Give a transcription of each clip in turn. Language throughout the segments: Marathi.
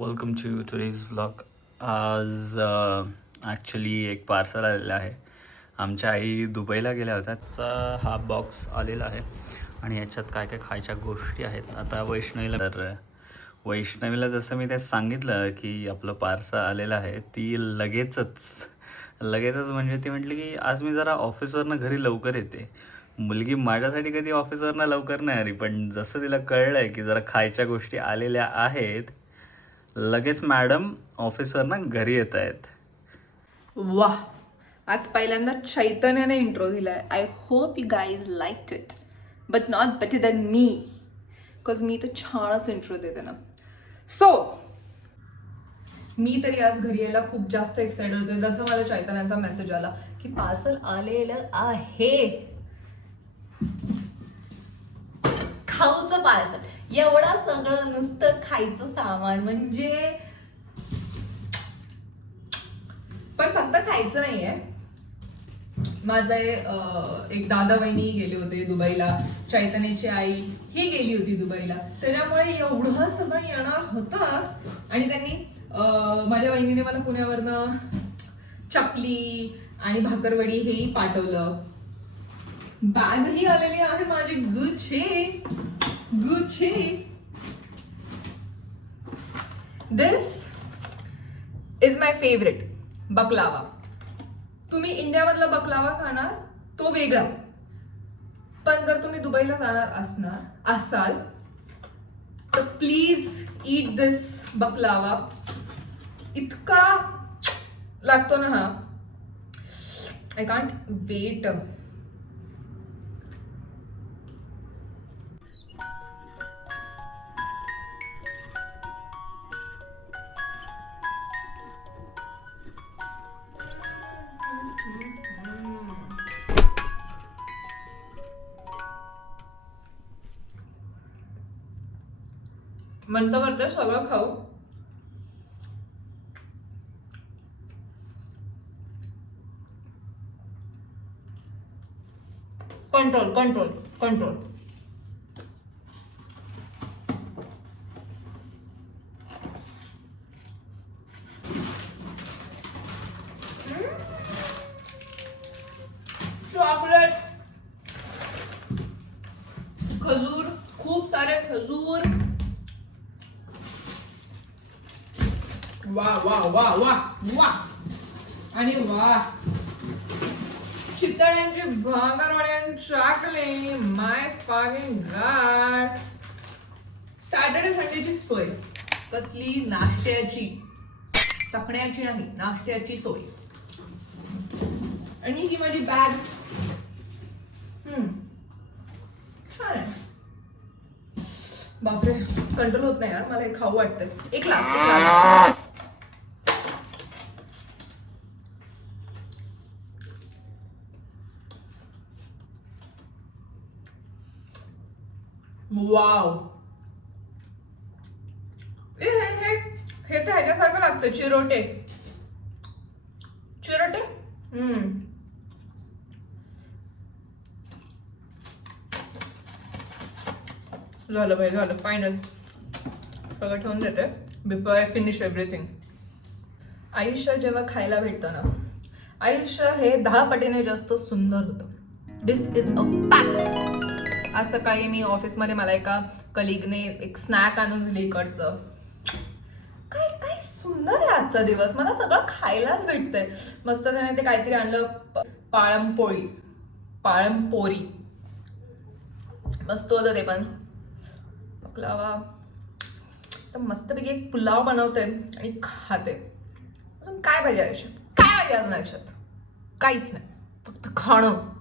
वेलकम टू टुडेज व्लॉग आज uh, ॲक्च्युली एक पार्सल आलेलं आहे. आमच्या आई दुबईला गेल्या होत्या. त्याचा हा बॉक्स आलेला आहे. आणि याच्यात काय काय खायच्या गोष्टी आहेत. आता वैष्णवीला तर वैष्णवीला जसं मी ते सांगितलं की आपलं पार्सल आलेलं आहे ती लगेचच लगेचच म्हणजे ती म्हटली की आज मी जरा ऑफिसवरनं घरी लवकर येते. मुलगी माझ्यासाठी कधी ऑफिसवरनं लवकर नाही आली पण जसं तिला कळलं आहे की जरा खायच्या गोष्टी आलेल्या आहेत लगेच मॅडम ऑफिसवरनं घरी येत आहेत. वा आज पहिल्यांदा चैतन्याने इंट्रो दिलाय. I hope you guys like it but not better than me because मी तर छानच इंट्रो देते ना. सो मी तरी आज घरी यायला खूप जास्त एक्साइटेड होते. जसं मला चैतन्याचा मेसेज आला की पार्सल आलेलं आहे. खाऊचं पार्सल एवढा सगळं नुसतं खायचं सामान म्हणजे पण फक्त खायचं नाहीये. माझे एक दादा बहिणी गेले होते दुबईला चैतन्याची आई ही गेली होती दुबईला. त्याच्यामुळे एवढं सगळं येणार होतं. आणि त्यांनी माझ्या बहिणीने मला पुण्यावरनं चपली आणि भाकरवडी हेही पाठवलं. बॅगही आलेली आहे माझी Gucci. Gucci. This is my favourite baklava तुम्ही इंडियामधला बकलावा खाणार तो वेगळा. पण जर तुम्ही दुबईला जाणार असणार असाल तर प्लीज ईट दिस बकलावा इतका लागतो ना हा. आय कांट वेट म्हणतो करतो सगळं खाऊ. Control control control. चॉकलेट. खजूर खूप सारे खजूर. वा वा वा वा वा. आणि वा. चितळ्यांची भांगरवड्यान चाकले माय फागिंग गाड सॅटर्डे संडेची सोय. कसली? नाश्त्याची. चकण्याची नाही नाश्त्याची सोय. आणि ही माझी बॅग हम्म. छान बापरे कंट्रोल होत नाही यार मला हे खाऊ वाटतंय. एक लास्ट वाव. हे हे हे तर ह्याच्यासारखं लागतं चिरोटे. चिरोटे? हम्म. झालं बाई झालं फायनल सगळं ठेवून देते बिफोर आय फिनिश एव्हरीथिंग आयुष्य जेव्हा खायला भेटतं ना आयुष्य हे दहा पटीने जास्त सुंदर होतं. दिस इज अ पॅक आज सकाळी मी ऑफिसमध्ये मला एका कलिगने एक स्नॅक आणून दिली इकडचं. काय काय सुंदर आहे आजचा दिवस. मला सगळं खायलाच भेटतंय. मस्त त्याने ते काहीतरी आणलं. पाळंपोळी पाळंपोरी मस्त होतं ते पण. बकलावा तर मस्तपैकी एक पुलाव बनवते आणि खाते. अजून काय पाहिजे आयुष्यात? काय पाहिजे अजून आयुष्यात? काहीच नाही. फक्त खाणं.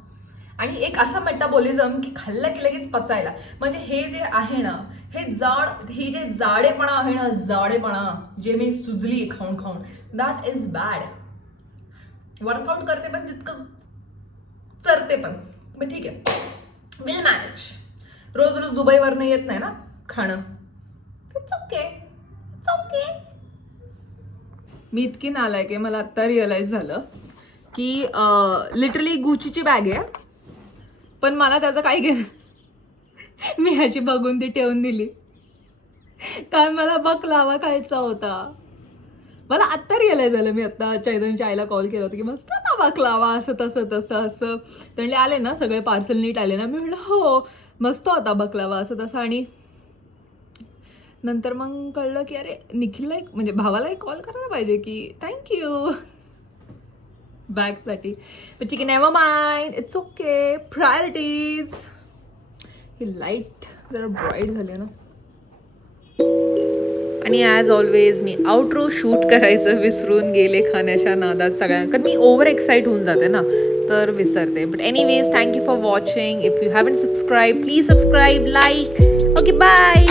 आणि एक असं मेटाबॉलिझम की खाल्लं की लगेच पचायला. म्हणजे हे जे आहे ना हे जाड हे जे जाडेपणा आहे ना जाडेपणा जे मी सुजली खाऊन खाऊन दॅट इज बॅड वर्कआउट करते पण तितकं चरते पण. मग ठीक आहे. विल मॅनेज रोज रोज दुबईवरनं येत नाही ना खाणं. इट्स ओके इट्स ओके मी इतकी नालायक आहे मला आत्ता रिअलाईज झालं की लिटरली गुचीची बॅग आहे. पण मला त्याचं काय घेणं मी ह्याची बघून ती ठेवून दिली. काय मला बक लावा खायचा होता. मला आत्ता रिअलाईज झालं. मी आत्ता चैतनच्या आईला कॉल केला होता की मस्त ना बकलावा असं तसं तसं असं. त्यांनी आले ना सगळे पार्सल नीट आले ना. मी म्हणलं हो मस्त होता बकलावा असं तसं. आणि नंतर मग कळलं की अरे निखिलला एक म्हणजे भावाला एक कॉल करायला पाहिजे की थँक्यू बॅगसाठी पण की never mind it's okay priorities he light जरा ब्राईट झाली आहे ना. आणि ॲज ऑलवेज मी आउटरो शूट करायचं विसरून गेले खाण्याच्या नादात सगळ्या कारण मी ओव्हर एक्साइट होऊन जाते ना. तर विसरते. But anyways thank you for watching if you haven't subscribe please subscribe like okay bye